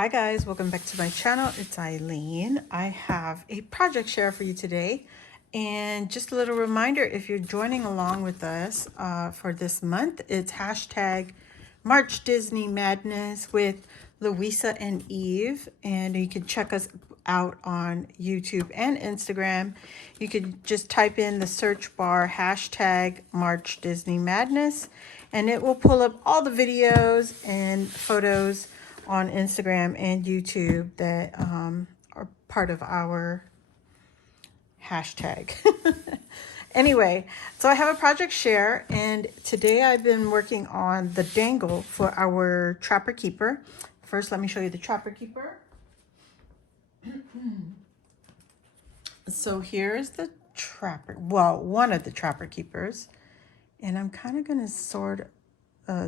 Hi guys, welcome back to my channel. It's Eileen. I have a project share for you today. And just a little reminder, if you're joining along with us for this month, it's hashtag March Disney Madness with Luisa and Eve. And you can check us out on YouTube and Instagram. You could just type in the search bar hashtag March Disney Madness, and it will pull up all the videos and photos on Instagram and YouTube that are part of our hashtag. Anyway, so I have a project share, and today I've been working on the dangle for our Trapper Keeper. First, let me show you the Trapper Keeper. So here's the Trapper, well, one of the Trapper Keepers. And I'm kind of going to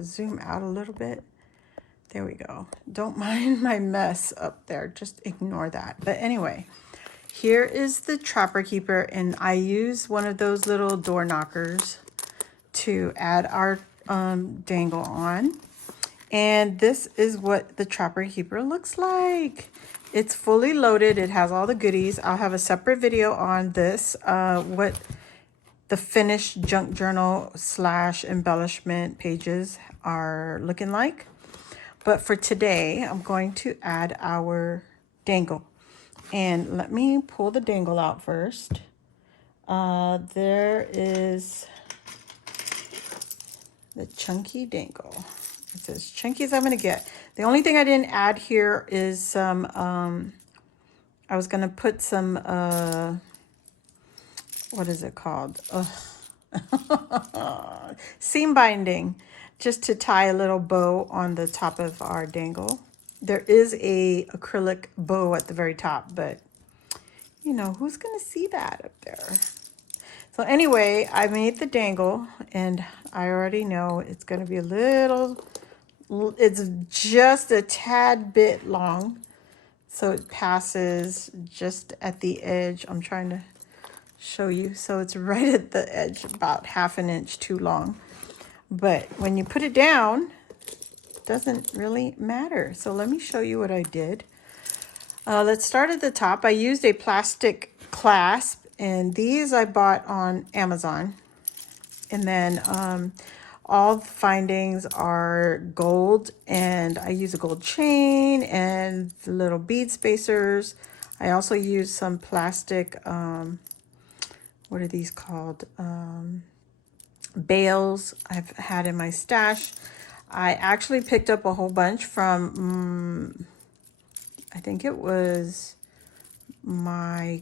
zoom out a little bit. There we go. Don't mind my mess up there. Just ignore that. But anyway, here is the Trapper Keeper, and I use one of those little door knockers to add our dangle on. And this is what the Trapper Keeper looks like. It's fully loaded. It has all the goodies. I'll have a separate video on this, what the finished junk journal / embellishment pages are looking like. But for today, I'm going to add our dangle. And let me pull the dangle out first. There is the chunky dangle. It's as chunky as I'm going to get. The only thing I didn't add here is some, I was going to put some, what is it called? Seam binding, just to tie a little bow on the top of our dangle. There is a acrylic bow at the very top, but you know, who's gonna see that up there? So anyway, I made the dangle, and I already know it's gonna be a little, it's just a tad bit long, so it passes just at the edge. I'm trying to show you. So it's right at the edge, about ½ an inch too long. But when you put it down, it doesn't really matter. So let me show you what I did. Let's start at the top. I used a plastic clasp, and these I bought on Amazon. And then all the findings are gold, and I use a gold chain and the little bead spacers. I also use some plastic, what are these called? Bales I've had in my stash. I actually picked up a whole bunch from, I think it was my,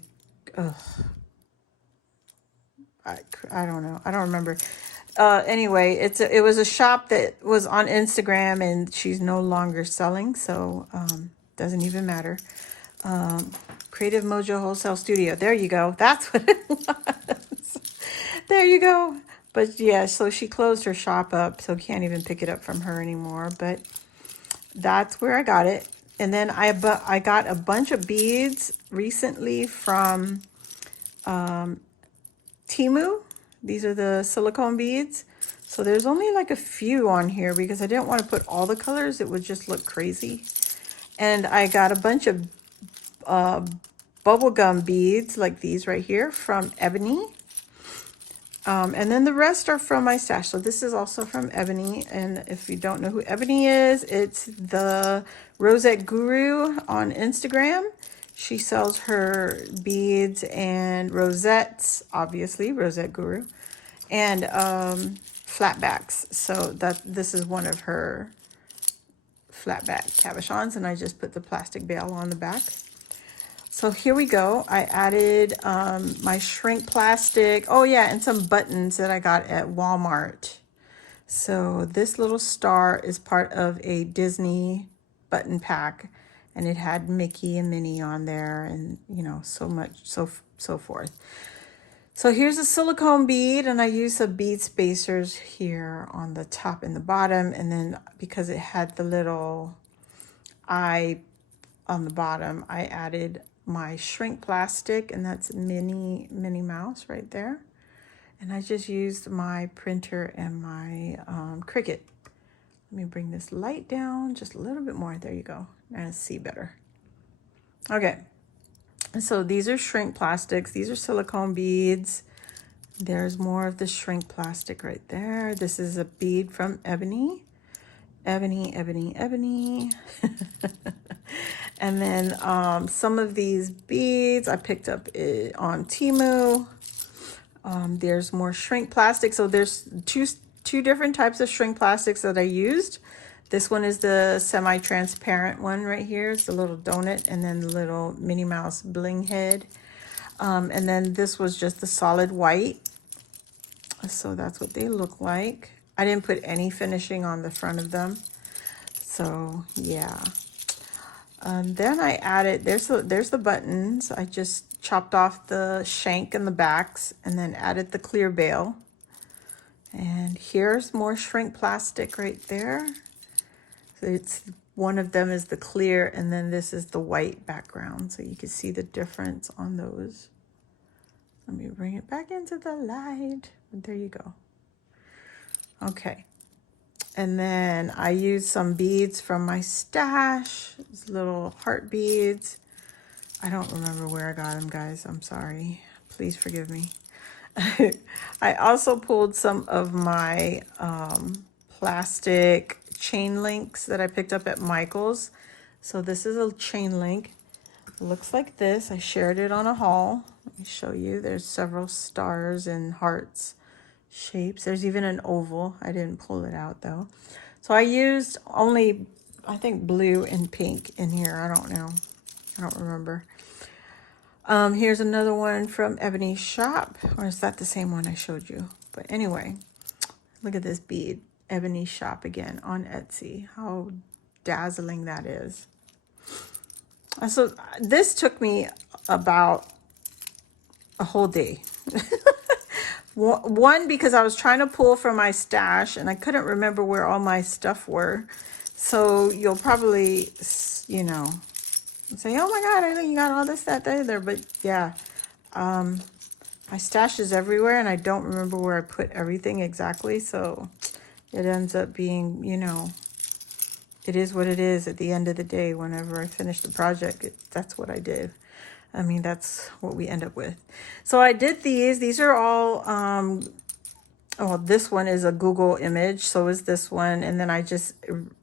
I don't know. I don't remember. Anyway, it was a shop that was on Instagram, and she's no longer selling, so doesn't even matter. Creative Mojo Wholesale Studio. There you go. That's what it was. There you go. But yeah, so she closed her shop up, so can't even pick it up from her anymore. But that's where I got it. And then I got a bunch of beads recently from Temu. These are the silicone beads. So there's only like a few on here because I didn't want to put all the colors. It would just look crazy. And I got a bunch of bubblegum beads like these right here from Ebony. And then the rest are from my stash. So this is also from Ebony. And if you don't know who Ebony is, it's the Rosette Guru on Instagram. She sells her beads and rosettes, obviously, Rosette Guru, and flatbacks. So this is one of her flatback cabochons, and I just put the plastic bail on the back. So here we go. I added my shrink plastic. Oh yeah, and some buttons that I got at Walmart. So this little star is part of a Disney button pack, and it had Mickey and Minnie on there, and you know, so much, so forth. So here's a silicone bead, and I used some bead spacers here on the top and the bottom, and then because it had the little eye on the bottom, I added my shrink plastic, and that's Minnie Mouse right there. And I just used my printer and my Cricut Let me bring this light down just a little bit more. There you go. Now I see better. Okay. So these are shrink plastics. These are silicone beads. There's more of the shrink plastic right there. This is a bead from Ebony. Ebony, Ebony, Ebony. And then some of these beads I picked up on Temu. There's more shrink plastic. So there's two different types of shrink plastics that I used. This one is the semi-transparent one right here. It's the little donut and then the little Minnie Mouse bling head. And then this was just the solid white. So that's what they look like. I didn't put any finishing on the front of them. So yeah. Then I added, there's the buttons. I just chopped off the shank and the backs and then added the clear bail. And here's more shrink plastic right there. So it's, one of them is the clear and then this is the white background. So you can see the difference on those. Let me bring it back into the light. There you go. Okay. And then I used some beads from my stash, these little heart beads. I don't remember where I got them, guys. I'm sorry. Please forgive me. I also pulled some of my plastic chain links that I picked up at Michael's. So this is a chain link. It looks like this. I shared it on a haul. Let me show you. There's several stars and hearts shapes. There's even an oval. I didn't pull it out though. So I used only, I think, blue and pink in here. I don't know. I don't remember. Here's another one from Ebony's shop. Or is that the same one I showed you? But anyway, look at this bead. Ebony's shop again on Etsy. How dazzling that is. So this took me about a whole day. One, because I was trying to pull from my stash and I couldn't remember where all my stuff were. So you'll probably, you know, say, oh my God, I think you got all this, that, there. But yeah, my stash is everywhere and I don't remember where I put everything exactly. So it ends up being, you know, it is what it is at the end of the day. Whenever I finish the project, that's what I did. I mean, that's what we end up with. So I did these. These are all, oh, this one is a Google image. So is this one. And then I just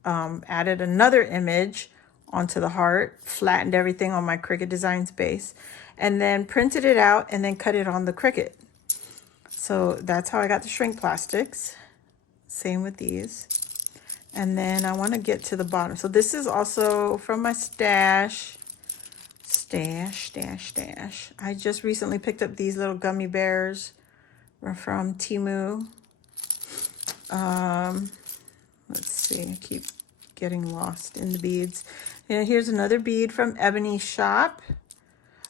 added another image onto the heart, flattened everything on my Cricut Designs base, and then printed it out and then cut it on the Cricut. So that's how I got the shrink plastics. Same with these. And then I want to get to the bottom. So this is also from my stash. I just recently picked up these little gummy bears from Temu. Let's see, I keep getting lost in the beads. Yeah, here's another bead from Ebony's shop.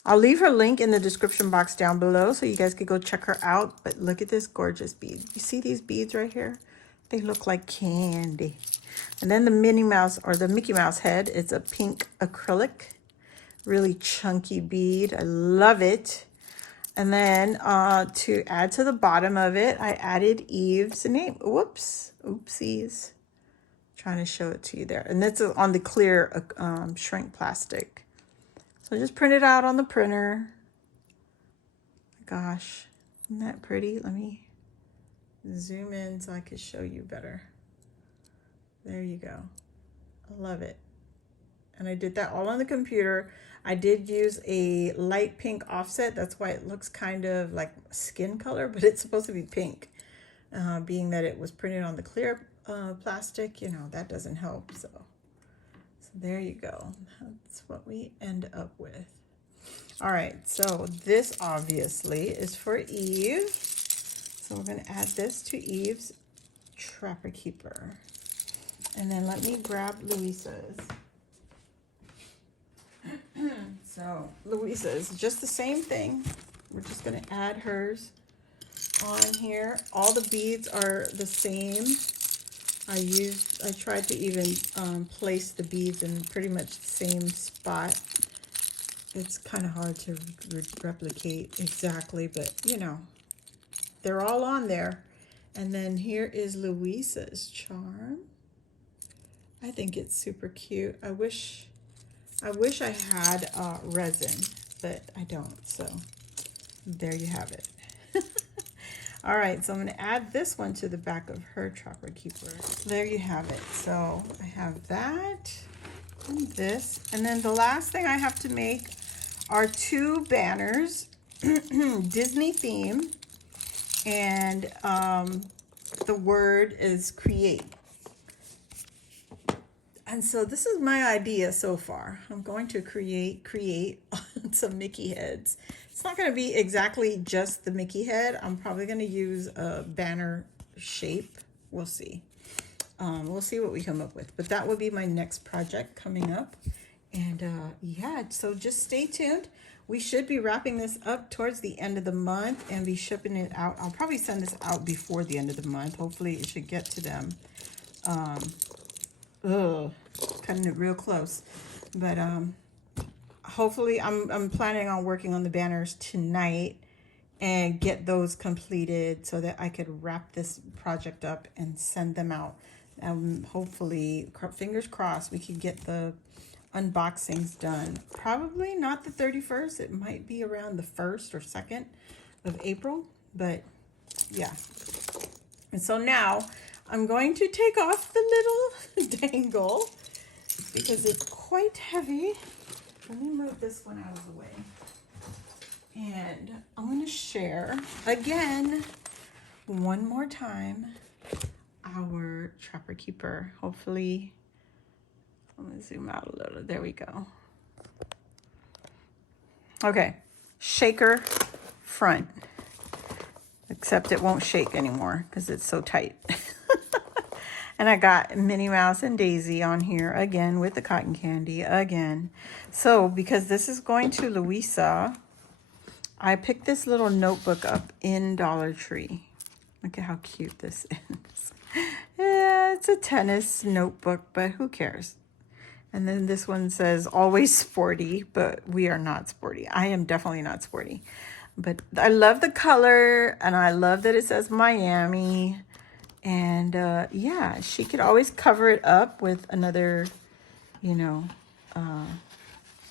I'll leave her link in the description box down below so you guys could go check her out. But look at this gorgeous bead. You see these beads right here? They look like candy. And then the Minnie Mouse or the Mickey Mouse head, it's a pink acrylic. Really chunky bead. I love it. And then to add to the bottom of it, I added Eve's name. Whoops. Oopsies. Trying to show it to you there. And that's on the clear shrink plastic. So just print it out on the printer. Gosh, isn't that pretty? Let me zoom in so I can show you better. There you go. I love it. And I did that all on the computer. I did use a light pink offset. That's why it looks kind of like skin color, but it's supposed to be pink. Being that it was printed on the clear plastic, you know, that doesn't help. So there you go. That's what we end up with. All right, so this obviously is for Eve. So we're going to add this to Eve's Trapper Keeper. And then let me grab Luisa's. So Luisa's just the same thing. We're just going to add hers on here. All the beads are the same. I tried to even place the beads in pretty much the same spot. It's kind of hard to replicate exactly, but you know, they're all on there. And then here is Luisa's charm. I think it's super cute. I wish I had resin, but I don't. So there you have it. All right, so I'm going to add this one to the back of her Trapper Keeper. There you have it. So I have that and this. And then the last thing I have to make are 2 banners, Disney theme, and the word is create. And so this is my idea so far. I'm going to create some Mickey heads. It's not going to be exactly just the Mickey head. I'm probably going to use a banner shape. We'll see. We'll see what we come up with. But that will be my next project coming up. And yeah, so just stay tuned. We should be wrapping this up towards the end of the month and be shipping it out. I'll probably send this out before the end of the month. Hopefully it should get to them. Cutting it real close, but hopefully I'm planning on working on the banners tonight and get those completed so that I could wrap this project up and send them out. Hopefully, fingers crossed, we could get the unboxings done. Probably not the 31st. It might be around the 1st or 2nd of April, but yeah. And so now I'm going to take off the little dangle because it's quite heavy. Let me move this one out of the way. And I'm going to share again, one more time, our Trapper Keeper. Hopefully, I'm going to zoom out a little. There we go. Okay, shaker front. Except it won't shake anymore because it's so tight. And I got Minnie Mouse and Daisy on here again with the cotton candy again. So because this is going to Luisa, I picked this little notebook up in Dollar Tree. Look at how cute this is. Yeah, it's a tennis notebook, but who cares? And then this one says always sporty, but we are not sporty. I am definitely not sporty. But I love the color, and I love that it says Miami. And yeah, she could always cover it up with another, you know,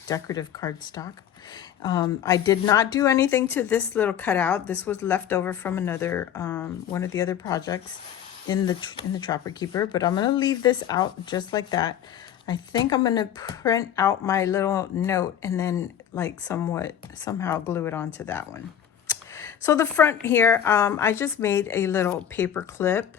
decorative cardstock. I did not do anything to this little cutout. This was left over from another, one of the other projects in the Trapper Keeper. But I'm going to leave this out just like that. I think I'm going to print out my little note and then like somehow glue it onto that one. So the front here, I just made a little paper clip,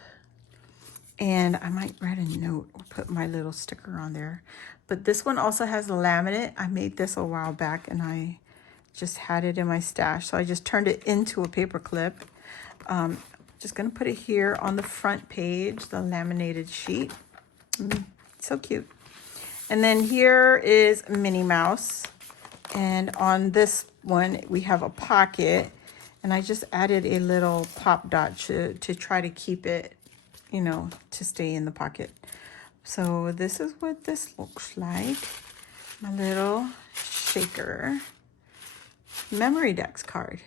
and I might write a note or put my little sticker on there. But this one also has laminate. I made this a while back and I just had it in my stash. So I just turned it into a paper clip. Just gonna put it here on the front page, the laminated sheet. So cute. And then here is Minnie Mouse. And on this one, we have a pocket. And I just added a little pop dot to try to keep it, you know, to stay in the pocket. So this is what this looks like. My little shaker memory decks card.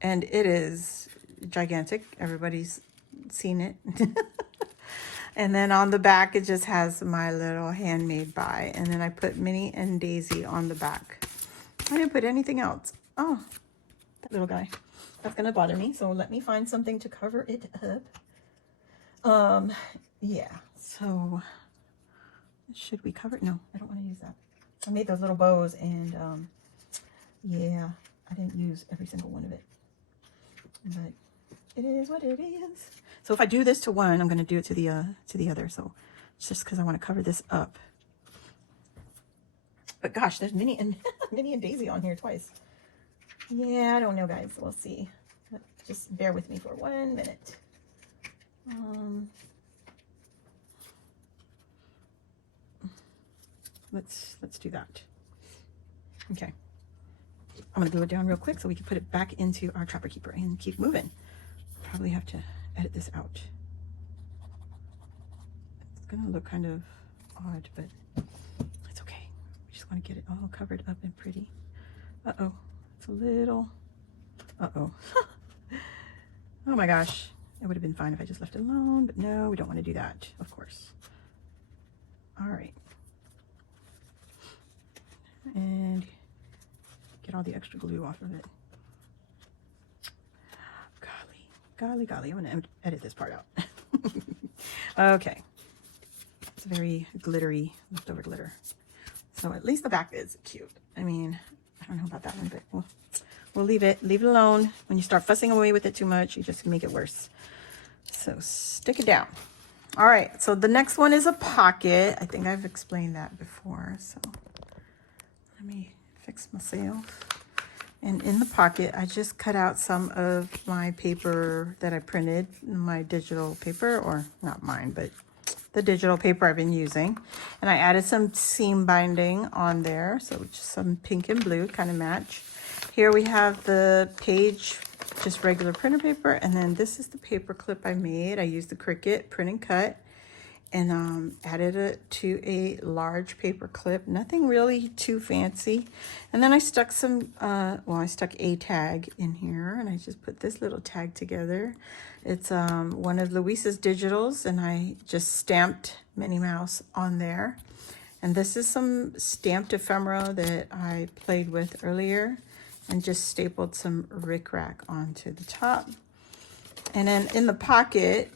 And it is gigantic. Everybody's seen it. And then on the back, it just has my little handmade by. And then I put Minnie and Daisy on the back. I didn't put anything else. Oh, that little guy. That's going to bother me. So let me find something to cover it up. Yeah. So should we cover it? No, I don't want to use that. I made those little bows and yeah, I didn't use every single one of it. But it is what it is. So if I do this to one, I'm going to do it to the other. So it's just because I want to cover this up. But gosh, there's Minnie and Minnie and Daisy on here twice. Yeah, I don't know, guys. We'll see. Just bear with me for 1 minute. Let's do that. Okay. I'm gonna glue it down real quick so we can put it back into our Trapper Keeper and keep moving. Probably have to edit this out. It's gonna look kind of odd, but it's okay. We just want to get it all covered up and pretty. Uh-oh, it's a little, uh-oh. Oh my gosh, it would have been fine if I just left it alone, but no, we don't want to do that, of course. All right. And get all the extra glue off of it. Golly, I'm gonna edit this part out. Okay. It's very glittery, leftover glitter. So at least the back is cute. I mean, I don't know about that one, but we'll leave it alone. When you start fussing away with it too much, you just make it worse. So stick it down. All right, so the next one is a pocket. I think I've explained that before, so let me fix myself. And in the pocket, I just cut out some of my paper that I printed, my digital paper, or not mine, but the digital paper I've been using. And I added some seam binding on there, so just some pink and blue kind of match. Here we have the page, just regular printer paper, and then this is the paper clip I made. I used the Cricut print and cut, and added it to a large paper clip. Nothing really too fancy. And then I stuck some, I stuck a tag in here, and I just put this little tag together. It's one of Luisa's digitals, and I just stamped Minnie Mouse on there. And this is some stamped ephemera that I played with earlier, and just stapled some rickrack onto the top. And then in the pocket,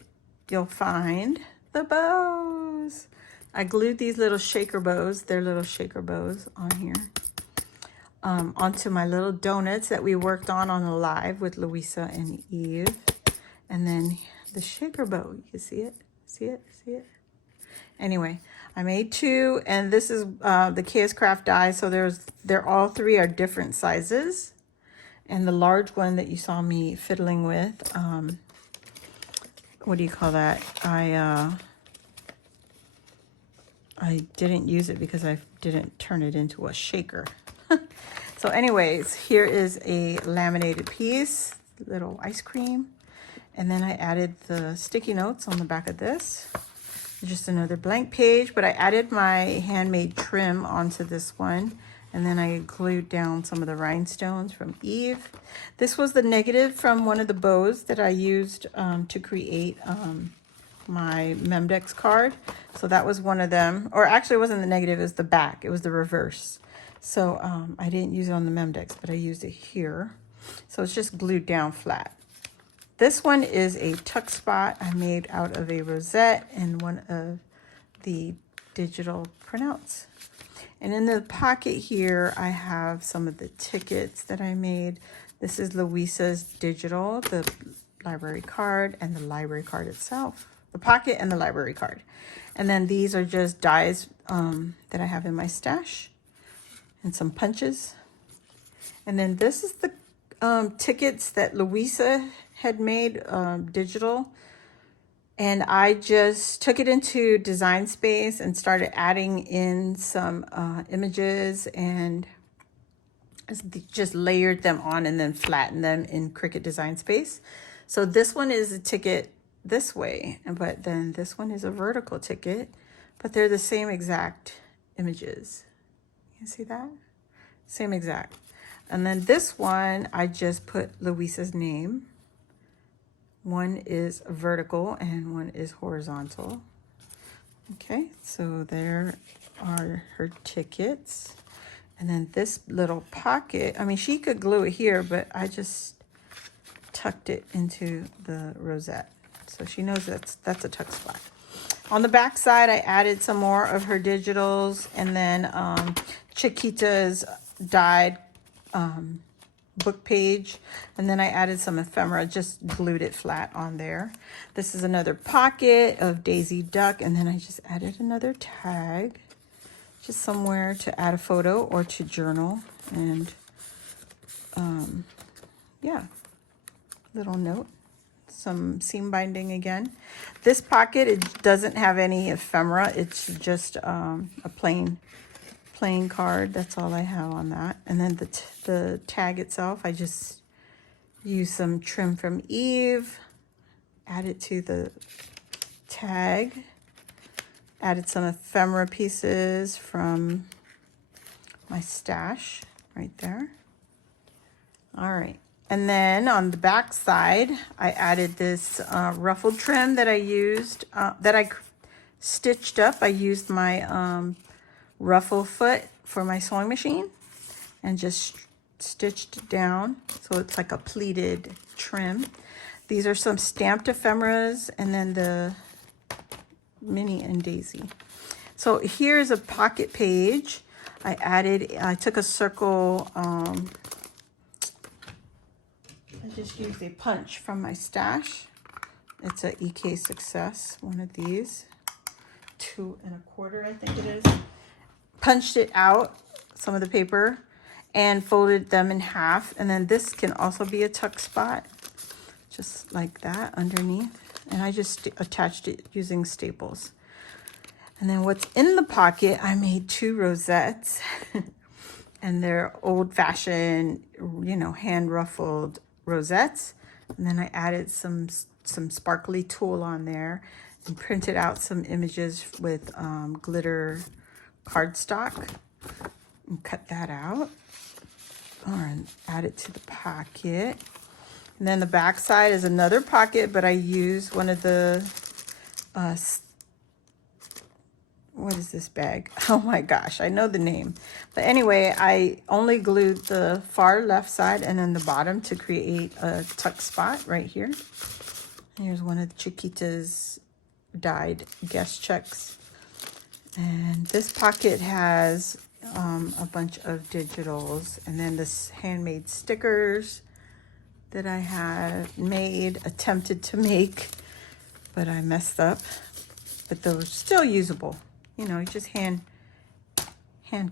you'll find the bows. I glued these little shaker bows, they're little shaker bows on here, onto my little donuts that we worked on the live with Luisa and Eve. And then the shaker bow, you can see it, see it, see it. Anyway, I made two, and this is the KS Craft die. So they're all three are different sizes. And the large one that you saw me fiddling with, what do you call that? I didn't use it because I didn't turn it into a shaker. So anyways, here is a laminated piece, little ice cream. And then I added the sticky notes on the back of this. Just another blank page, but I added my handmade trim onto this one. And then I glued down some of the rhinestones from Eve. This was the negative from one of the bows that I used to create my Memdex card. So that was one of them. Or actually it wasn't the negative, it was the back. It was the reverse. So I didn't use it on the Memdex, but I used it here. So it's just glued down flat. This one is a tuck spot I made out of a rosette and one of the digital printouts. And in the pocket here, I have some of the tickets that I made. This is Luisa's digital, the library card, and the library card itself. The pocket and the library card. And then these are just dies that I have in my stash. And some punches. And then this is the tickets that Luisa had made digital. And I just took it into Design Space and started adding in some images and just layered them on and then flattened them in Cricut Design Space. So this one is a ticket this way, but then this one is a vertical ticket, but they're the same exact images. You see that? Same exact. And then this one, I just put Luisa's name. One is vertical and one is horizontal. Okay, so there are her tickets. And then this little pocket, I mean, she could glue it here, but I just tucked it into the rosette. So she knows that's a tuck spot. On the back side, I added some more of her digitals, and then Chiquita's dyed book page, and then I added some ephemera, just glued it flat on there. This is another pocket of Daisy Duck, and then I just added another tag, just somewhere to add a photo or to journal. And yeah, little note, some seam binding again. This pocket, it doesn't have any ephemera, it's just a plain card. That's all I have on that. And then the tag itself, I just used some trim from Eve, added to the tag, added some ephemera pieces from my stash right there. All right. And then on the back side, I added this ruffled trim that I used, that I stitched up. I used my ruffle foot for my sewing machine and just stitched down so it's like a pleated trim. These are some stamped ephemeras and then the Minnie and Daisy. So here's a pocket page. I took a circle, I just used a punch from my stash. It's a EK Success, one of these, 2 1/4, I think it is. Punched it out, some of the paper, and folded them in half. And then this can also be a tuck spot, just like that underneath. And I just attached it using staples. And then what's in the pocket, I made 2 rosettes. And they're old-fashioned, you know, hand-ruffled rosettes. And then I added some sparkly tulle on there and printed out some images with glitter cardstock and cut that out and add it to the pocket. And then the back side is another pocket, but I used one of the what is this bag? Oh my gosh, I know the name. But anyway, I only glued the far left side and then the bottom to create a tuck spot right here. Here's one of Chiquita's dyed guest checks. And this pocket has a bunch of digitals and then this handmade stickers that I had attempted to make, but I messed up. But those still usable. You know, you just hand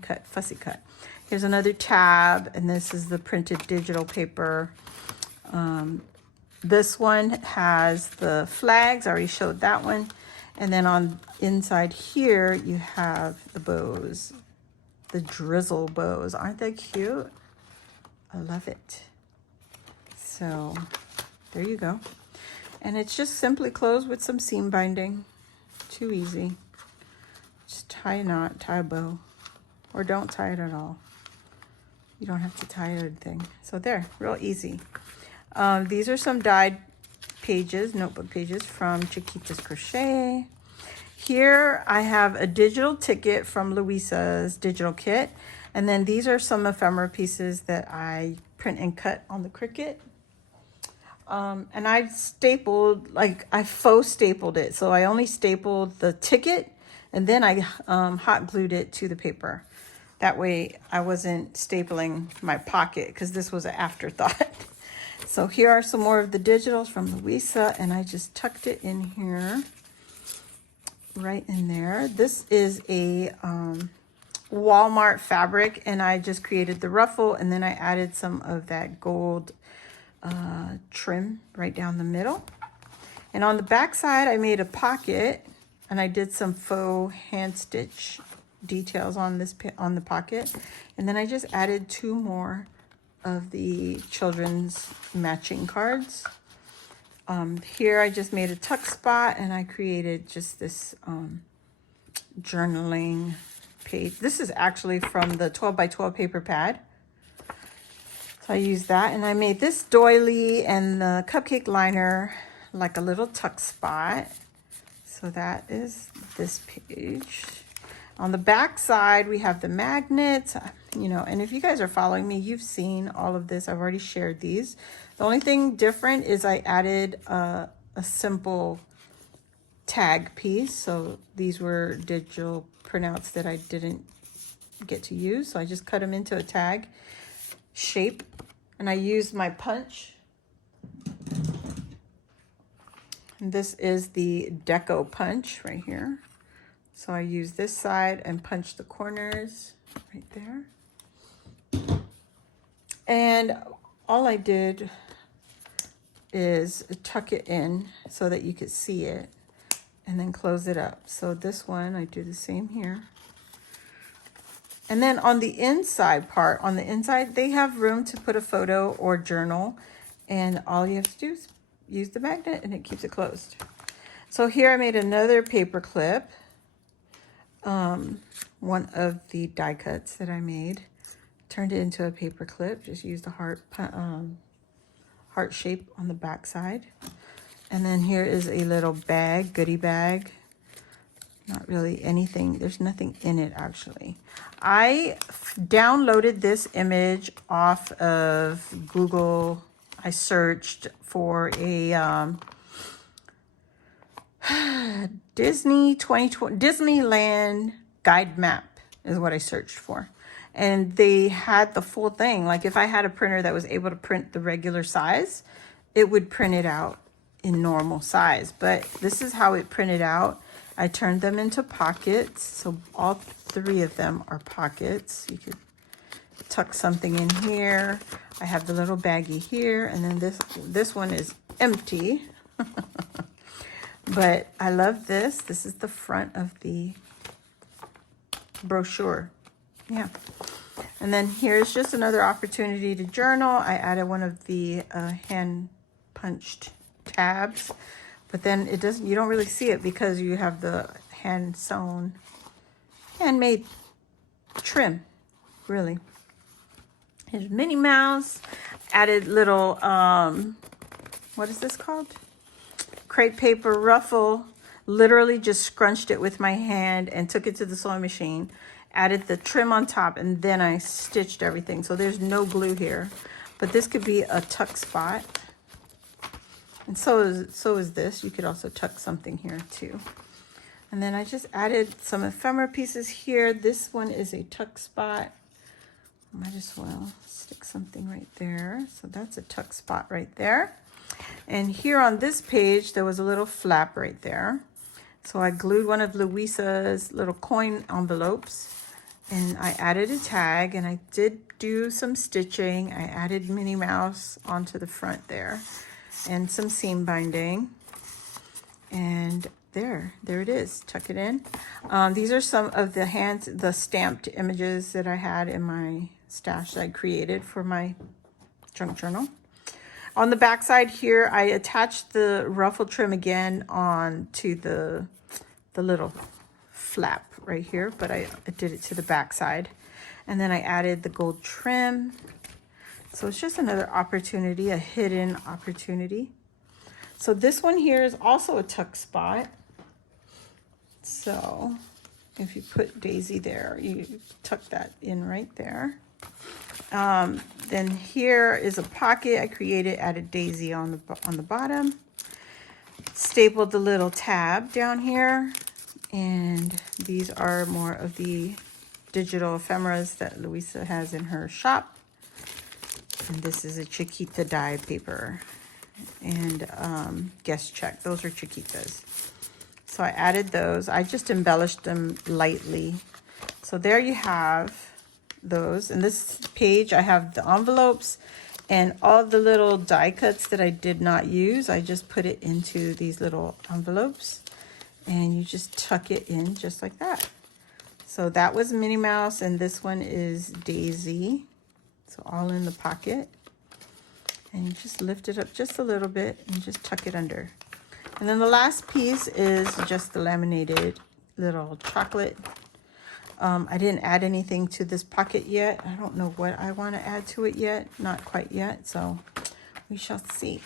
cut, fussy cut. Here's another tab, and this is the printed digital paper. This one has the flags. I already showed that one. And then on inside here, you have the bows, the drizzle bows. Aren't they cute? I love it. So there you go. And it's just simply closed with some seam binding. Too easy. Just tie a knot, tie a bow, or don't tie it at all. You don't have to tie anything. So there, real easy. These are some dyed pages, notebook pages from Chiquita's Crochet. Here I have a digital ticket from Luisa's digital kit. And then these are some ephemera pieces that I print and cut on the Cricut. And I stapled, like I faux stapled it. So I only stapled the ticket and then I hot glued it to the paper. That way I wasn't stapling my pocket because this was an afterthought. So here are some more of the digitals from Luisa and I just tucked it in here, right in there. This is a Walmart fabric and I just created the ruffle and then I added some of that gold trim right down the middle. And on the back side, I made a pocket and I did some faux hand stitch details on this on the pocket. And then I just added 2 more of the children's matching cards. Here I just made a tuck spot and I created just this journaling page. This is actually from the 12 by 12 paper pad. So I used that and I made this doily and the cupcake liner like a little tuck spot. So that is this page. On the back side, we have the magnets, you know, and if you guys are following me, you've seen all of this. I've already shared these. The only thing different is I added a simple tag piece. So these were digital printouts that I didn't get to use. So I just cut them into a tag shape and I used my punch. And this is the deco punch right here. So I use this side and punch the corners right there. And all I did is tuck it in so that you could see it and then close it up. So this one, I do the same here. And then on the inside part, on the inside, they have room to put a photo or journal. And all you have to do is use the magnet and it keeps it closed. So here I made another paper clip. One of the die cuts that I made, turned it into a paper clip, just used a heart shape on the back side. And then here is a little bag, goodie bag, Not really anything. There's nothing in it, actually. I downloaded this image off of Google. I searched for a Disneyland guide map is what I searched for. And they had the full thing. Like if I had a printer that was able to print the regular size, it would print it out in normal size. But this is how it printed out. I turned them into pockets. So all 3 of them are pockets. You could tuck something in here. I have the little baggie here. And then this one is empty. But I love this. This is the front of the brochure. Yeah. And then here's just another opportunity to journal. I added one of the hand punched tabs, but then it doesn't, you don't really see it because you have the hand sewn, handmade trim, really. Here's Minnie Mouse. Added little, what is this called? Crepe paper ruffle. Literally just scrunched it with my hand and took it to the sewing machine. Added the trim on top, and then I stitched everything. So there's no glue here, but this could be a tuck spot. And so is this. You could also tuck something here too. And then I just added some ephemera pieces here. This one is a tuck spot. Might as well stick something right there. So that's a tuck spot right there. And here on this page, there was a little flap right there. So I glued one of Luisa's little coin envelopes, and I added a tag, and I did do some stitching. I added Minnie Mouse onto the front there and some seam binding. And there it is. Tuck it in. These are some of the stamped images that I had in my stash that I created for my junk journal. On the back side here, I attached the ruffle trim again onto the little flap right here, but I did it to the back side. And then I added the gold trim. So it's just another opportunity, a hidden opportunity. So this one here is also a tuck spot. So if you put Daisy there, you tuck that in right there. Then here is a pocket I created, added Daisy on the bottom. Stapled the little tab down here. And these are more of the digital ephemeras that Luisa has in her shop. And this is a Chiquita die paper. And guest check. Those are Chiquitas. So I added those. I just embellished them lightly. So there you have those. In this page, I have the envelopes and all the little die cuts that I did not use. I just put it into these little envelopes. And you just tuck it in just like that. So that was Minnie Mouse, and this one is Daisy. So all in the pocket. And you just lift it up just a little bit and just tuck it under. And then the last piece is just the laminated little chocolate. I didn't add anything to this pocket yet. I don't know what I want to add to it yet. Not quite yet, so we shall see.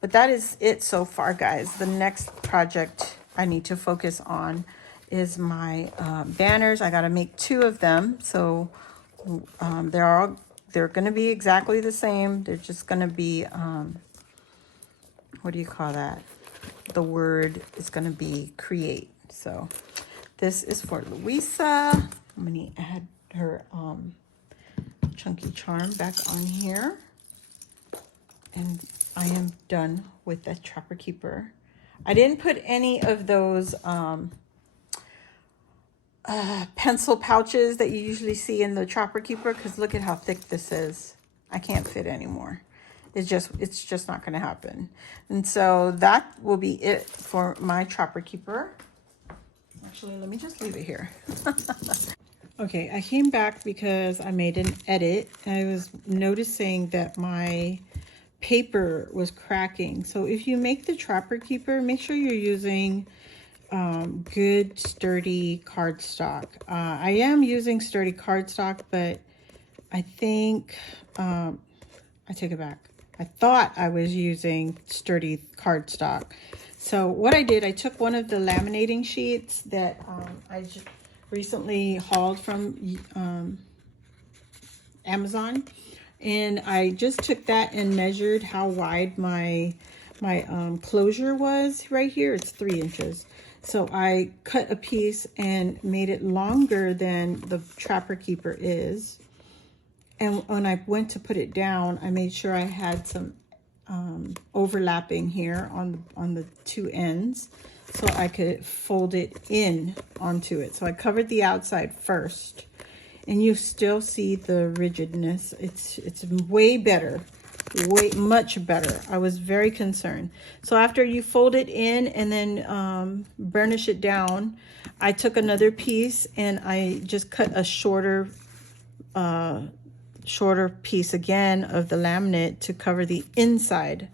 But that is it so far, guys. The next project I need to focus on is my banners. I got to make 2 of them. So they're going to be exactly the same. They're just going to be, what do you call that? The word is going to be create. So this is for Luisa. I'm going to add her chunky charm back on here. And I am done with the Trapper Keeper. I didn't put any of those pencil pouches that you usually see in the Trapper Keeper, because look at how thick this is. I can't fit anymore. It's just not going to happen. And so that will be it for my Trapper Keeper. Actually, let me just leave it here. Okay, I came back because I made an edit. I was noticing that my paper was cracking. So if you make the Trapper Keeper, make sure you're using good sturdy cardstock. I am using sturdy cardstock, but I think I take it back. I thought I was using sturdy cardstock. So what I did, I took one of the laminating sheets that I just recently hauled from Amazon, and I just took that and measured how wide my closure was right here. It's 3 inches. So I cut a piece and made it longer than the Trapper Keeper is. And when I went to put it down, I made sure I had some overlapping here on the 2 ends, so I could fold it in onto it. So I covered the outside first, and you still see the rigidness. It's way better, much better. I was very concerned. So after you fold it in and then burnish it down, I took another piece and I just cut a shorter piece again of the laminate to cover the inside,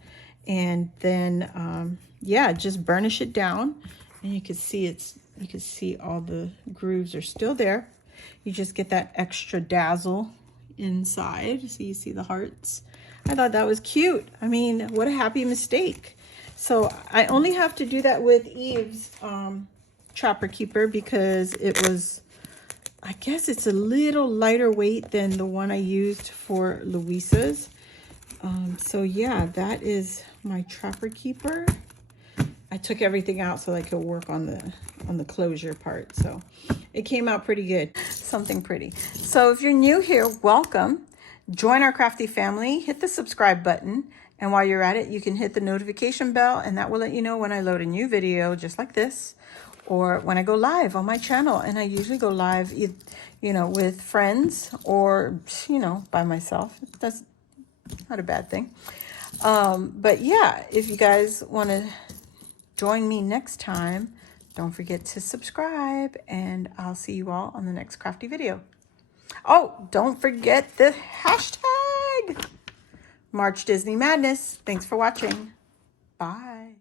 and then yeah, just burnish it down, and you can see all the grooves are still there. You just get that extra dazzle inside, so you see the hearts. I thought that was cute. I mean, what a happy mistake. So I only have to do that with Eve's Trapper Keeper because it was, I guess it's a little lighter weight than the one I used for Luisa's. So yeah, that is my Trapper Keeper. I took everything out so I could work on the closure part. So it came out pretty good. Something pretty. So if you're new here, welcome. Join our crafty family. Hit the subscribe button. And while you're at it, you can hit the notification bell, and that will let you know when I load a new video just like this, or when I go live on my channel. And I usually go live, you know, with friends or, you know, by myself. That's not a bad thing. But yeah, if you guys want to join me next time, don't forget to subscribe, and I'll see you all on the next crafty video. Oh, don't forget the hashtag March Disney Madness. Thanks for watching. Bye.